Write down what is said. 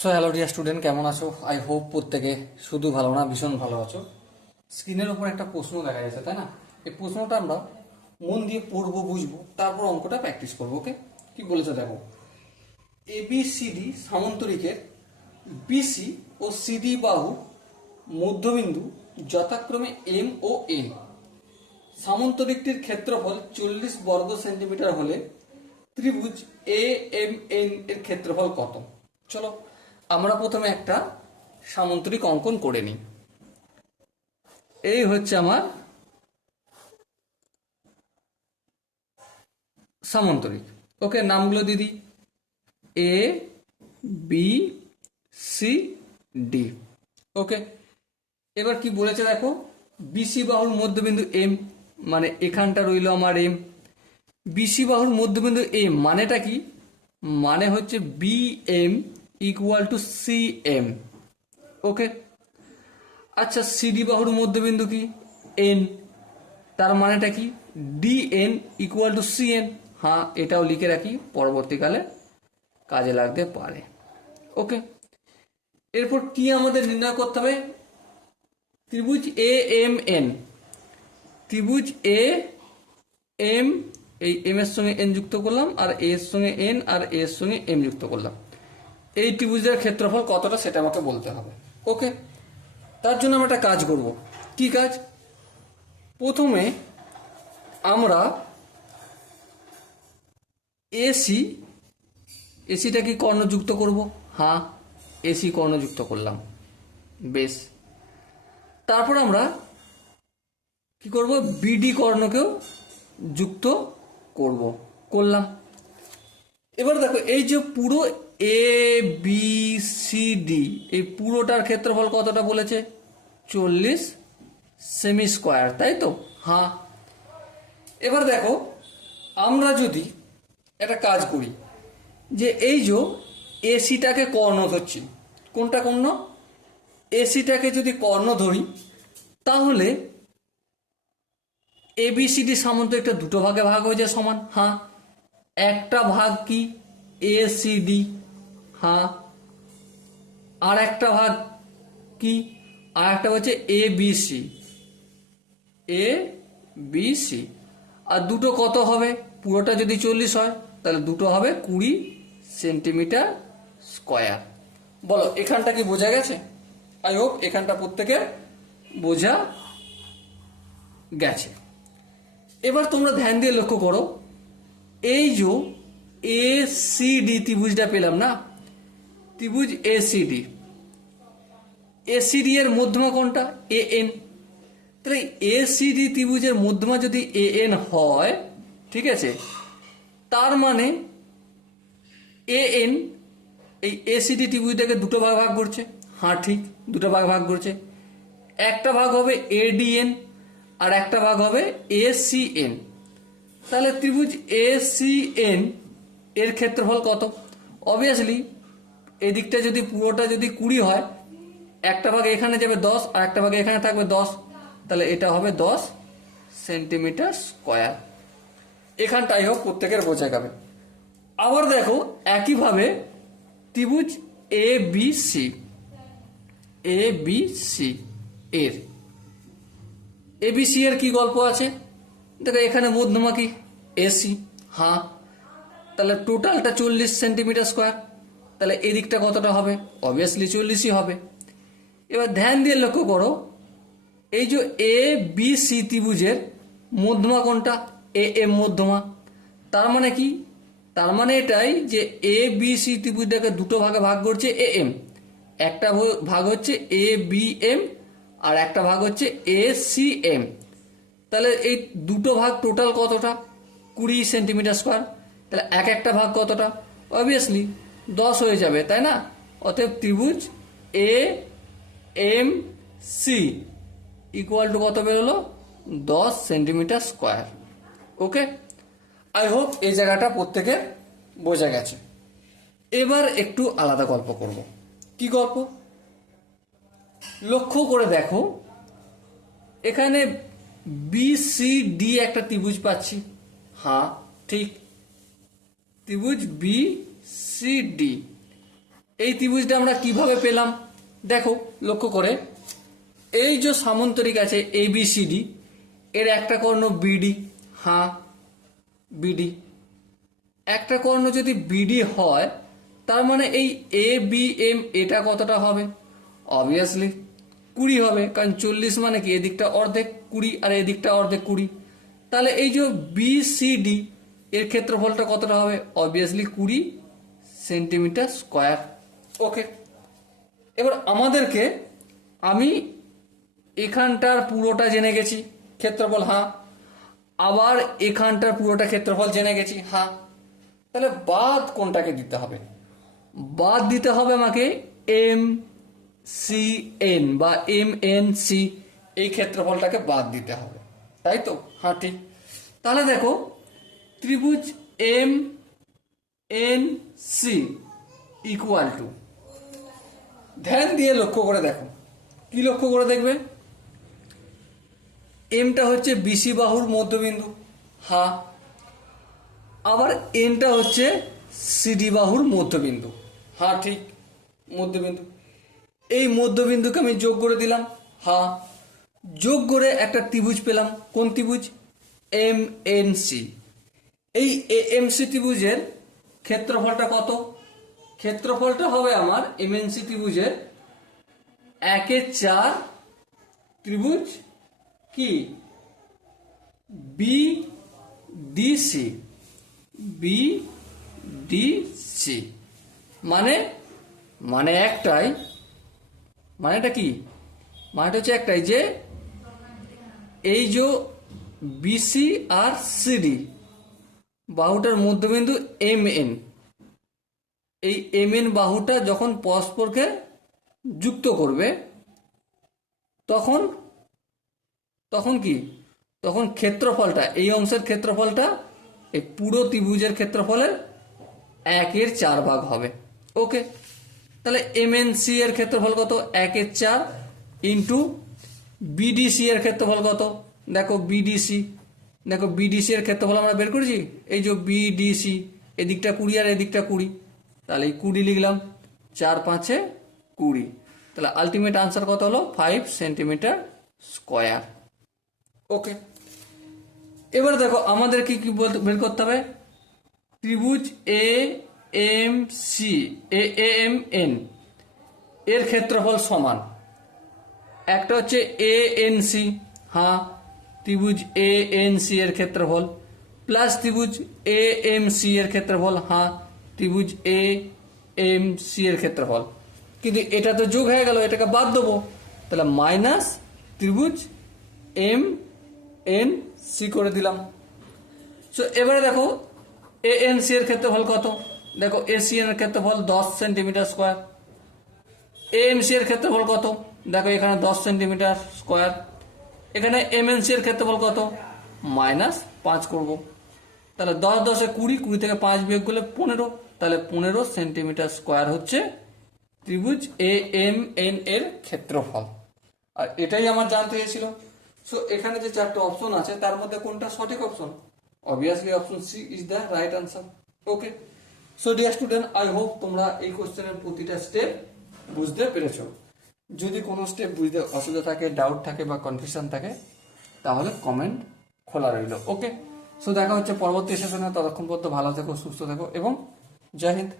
So hello dear student, কেমন আছো? I hope প্রত্যেকে শুধু ভালো না, ভীষণ ভালো আছো। স্ক্রিনের উপর একটা প্রশ্ন দেখা যাচ্ছে, তাই না? এই প্রশ্নটা আমরা মন দিয়ে পড়বো, বুঝবো, তারপর অঙ্কটা প্র্যাকটিস করবো। ওকে, কি বলেছে দেখো। এবিসিডি সামান্তরিকের বিসি ও সিডি বাহু মধ্যবিন্দু যথাক্রমে এম ও এন। সামান্তরিকটির ক্ষেত্রফল 40 বর্গ সেন্টিমিটার হলে ত্রিভুজ এ এম এন এর ক্ষেত্রফল কত? চলো আমরা প্রথমে একটা সামান্তরিক অঙ্কন করে নিই। এই হচ্ছে আমার সামান্তরিক। ওকে, নামগুলো দিদি। A B C D. ওকে, এবার কি বলেছে দেখো, বিসি বাহুর মধ্যবিন্দু এম, মানে এখানটা রইল আমার এম। বিসি বাহুর মধ্যবিন্দু এম মানেটা কি? মানে হচ্ছে B M equal to C M. Okay, আচ্ছা, সিডি বাহুর মধ্যবিন্দু কি? এন, তার মানেটা কি? D N equal to C N. হ্যাঁ, এটাও লিখে রাখি, পরবর্তীকালে কাজে লাগতে পারে। ওকে, এরপর কি আমাদের নির্ণয় করতে হবে? ত্রিভুজ এ এম এন। ত্রিভুজ এ এম, এই এম এর সঙ্গে এন যুক্ত করলাম, আর এ এর সঙ্গে এন, আর এ এর সঙ্গে এম যুক্ত করলাম। এই ত্রিভুজের ক্ষেত্রফল কতটা সেটা আমাকে বলতে হবে। ওকে, তার জন্য আমরা একটা কাজ করব। কি কাজ? প্রথমে আমরা এসি, এসিটা কি কর্ণযুক্ত করব? হ্যাঁ, এসি কর্ণযুক্ত করলাম। বেশ, তারপর আমরা কি করব? বিডি কর্ণকেও যুক্ত করলাম। এবার দেখো, এই যে পুরো এ বি সি ডি, এই পুরোটার ক্ষেত্রফল কতটা বলেছে? 40 সেমি স্কোয়ার, তাই তো? হ্যাঁ, এবার দেখো, আমরা যদি একটা কাজ করি, যে এই যে এসিটাকে কর্ণ ধরছি, কোনটা কর্ণ? এসিটাকে যদি কর্ণ ধরি, তাহলে এবিসিডি সামান্তরিকটা দুটো ভাগে ভাগ হয়ে যায় সমান। হ্যাঁ, একটা ভাগ কি? এসিডি। হ্যাঁ, আর একটা ভাগ কি? আর একটা হচ্ছে এ বিসি। এ বিসি, আর দুটো কত হবে? পুরোটা যদি 40 হয়, তাহলে দুটো হবে 20 সেন্টিমিটার স্কোয়ার। বলো, এখানটা কি বোঝা গেছে? আই হোপ এখানটা প্রত্যেকের বোঝা গেছে। এবার তোমরা ধ্যান দিয়ে লক্ষ্য করো, এই যে এ সি ডি ত্রিভুজটা পেলাম না, ত্রিভুজ এসিডি। এসিডি এর মধ্যমা কোনটা? A N. তাহলে এসিডি ত্রিভুজের মধ্যমা যদি এ এন হয়, ঠিক আছে, তার মানে এ এন এই এসিডি ত্রিভুজটাকে দুটো ভাগ ভাগ করছে। হ্যাঁ ঠিক, দুটো ভাগ ভাগ করছে। একটা ভাগ হবে এডিএন, আর একটা ভাগ হবে এসিএন। তাহলে ত্রিভুজ এসিএন এর ক্ষেত্রফল কত? অবভিয়াসলি এদিকটা যদি পুরোটা যদি 20 হয়, একটা ভাগ এখানে যাবে 10, আর একটা ভাগ এখানে থাকবে 10, তাহলে এটা হবে 10 সেন্টিমিটার স্কোয়ার। এখানটাই হোক প্রত্যেকের বোঝা যাবে। আবার দেখো, একইভাবে ত্রিভুজ A B C, A B C এর, এবিসি এর কি গল্প আছে? দেখো, এখানে মধ্যমা কি? এসি। হ্যাঁ, তাহলে টোটালটা 40 সেন্টিমিটার স্কোয়ার। তাহলে এদিকটা কতটা হবে? অবভিয়াসলি 40ই হবে। এবার ধ্যান দিয়ে লক্ষ্য করো, এই যে এ বি সি ত্রিভুজের মধ্যমা কোনটা? এ এম মধ্যমা। তার মানে কি? তার মানে এটাই যে এ বি সি ত্রিভুজটাকে দুটো ভাগে ভাগ করছে এ এম। একটা ভাগ হচ্ছে এ বি এম, আর একটা ভাগ হচ্ছে এ সি এম। তাহলে এই দুটো ভাগ টোটাল কতটা? 20 সেন্টিমিটার স্কোয়ার। তাহলে এক একটা ভাগ কতটা? অবভিয়াসলি 10 হয়ে যাবে, তাই না? অতএব ত্রিভুজ A M C equal to কত বেরোলো? 10 centimetre square. Okay, I hope এই জায়গাটা প্রত্যেকের বোঝা গেছে। এবার একটু আলাদা গল্প করব। কি গল্প? লক্ষ্য করে দেখো, এখানে বি সি ডি একটা ত্রিভুজ পাচ্ছি। হ্যাঁ ঠিক, ত্রিভুজ বি সি ডি। এই ত্রিভুজটা আমরা কিভাবে পেলাম দেখো লক্ষ্য করে, এই যে সামান্তরিক আছে ABCD, এর একটা কর্ণ বিডি, হ্যাঁ বিডি, একটা কর্ণ যদি বিডি হয় তার মানে এই ABM এটা কতটা হবে? অবভিয়াসলি 20 হবে, কারণ 40 মানে কি এদিকটা অর্ধেক 20 আর এদিকটা অর্ধেক 20, তাহলে এই যে BCD এর ক্ষেত্রফলটা কতটা হবে? Obviously 20 centimetre square. ওকে, এবার আমাদেরকে, আমি এখানটার পুরোটা জেনে গেছি ক্ষেত্রফল, হ্যাঁ, আবার এখানটার পুরোটা ক্ষেত্রফল জেনে গেছি, হ্যাঁ, তাহলে বাদ কোনটাকে দিতে হবে? বাদ দিতে হবে আমাকে MCN বা MNC, এই ক্ষেত্রফলটাকে বাদ দিতে হবে, তাই তো? হ্যাঁ ঠিক। তাহলে দেখো ত্রিভুজ MNC ইকুয়াল টু, ধ্যান দিয়ে লক্ষ্য করে দেখো, কি লক্ষ্য করে দেখবে? এমটা হচ্ছে বিসি বাহুর মধ্যবিন্দু, হ্যাঁ, আবার এনটা হচ্ছে সিডি বাহুর মধ্যবিন্দু, হ্যাঁ ঠিক, মধ্যবিন্দু। এই মধ্যবিন্দুকে আমি যোগ করে দিলাম, হ্যাঁ, যোগ করে একটা ত্রিভুজ পেলাম। কোন ত্রিভুজ? MNC। এই AMC ত্রিভুজের ক্ষেত্রফলটা কত? ক্ষেত্রফলটা হবে আমার MNC ত্রিভুজের 1/4 ত্রিভুজ কি BDC, BDC মানে একটাই, মানেটা কি? মানেটা হচ্ছে একটাই, যে এই যে বিসি আর সিডি বাহুটার মধ্যবিন্দু MN, এই MN বাহুটা যখন পরস্পরকে যুক্ত করবে তখন কি? তখন ক্ষেত্রফলটা, এই অংশের ক্ষেত্রফলটা এই পুরো ত্রিভুজের ক্ষেত্রফলের 1/4 ভাগ হবে। ওকে, তাহলে MNC এর ক্ষেত্রফল কত? 1/4 ইন্টু BDC এর ক্ষেত্রফল কত? দেখো BDC এর ক্ষেত্রফল আমরা বের করেছি, এই যে BDC, এদিকটা 20 আর এদিকটা 20, তাহলে এই 20 লিখলাম, 4 5 20, তাহলে আলটিমেট আনসার কত হলো? 5 সেন্টিমিটার স্কোয়ার। ওকে, এবার দেখো আমাদের কি কি বের করতে হবে? ত্রিভুজ AMN এর ক্ষেত্রফল সমান, একটা হচ্ছে ANC, হ্যাঁ, ত্রিভুজ ANC এর ক্ষেত্রফল প্লাস ত্রিভুজ AMC এর ক্ষেত্রফল, হ্যাঁ, ত্রিভুজ AMC এর ক্ষেত্রফল। কিন্তু এটা তো যোগ হয়ে গেল, এটাকে বাদ দেবো, তাহলে মাইনাস ত্রিভুজ MNC করে দিলাম। সো এবারে দেখো ANC এর ক্ষেত্রফল কত? দেখো ACN এর ক্ষেত্রফল 10 সেন্টিমিটার স্কোয়ার, AMC এর ক্ষেত্রফল কত? দেখো এখানে 10 সেন্টিমিটার স্কোয়ার, এখানে MNC এর ক্ষেত্রফল কত? -5 করব, তাহলে 10 10 20, 20 থেকে 5 বিয়োগ করলে 15, তাহলে 15 সেন্টিমিটার স্কোয়ার হচ্ছে ত্রিভুজ AMN এর ক্ষেত্রফল। আর এটাই আমার জানতে হয়েছিল। সো এখানে যে 4টা অপশন আছে তার মধ্যে কোনটা সঠিক option? Obviously option C is the right answer. Okay, so dear student, I hope তোমরা এই কোশ্চেনের প্রতিটা স্টেপ বুঝতে পেরেছো। যদি কোনো স্টেপ বুঝতে অসুবিধা থাকে, ডাউট থাকে বা কনফিউশন থাকে, তাহলে কমেন্ট খোলা রইল। ওকে, সো দেখা হচ্ছে পরবর্তী সেশনে, ততক্ষণ পর্যন্ত ভালো থেকো, সুস্থ থেকো এবং জয় হিন্দ।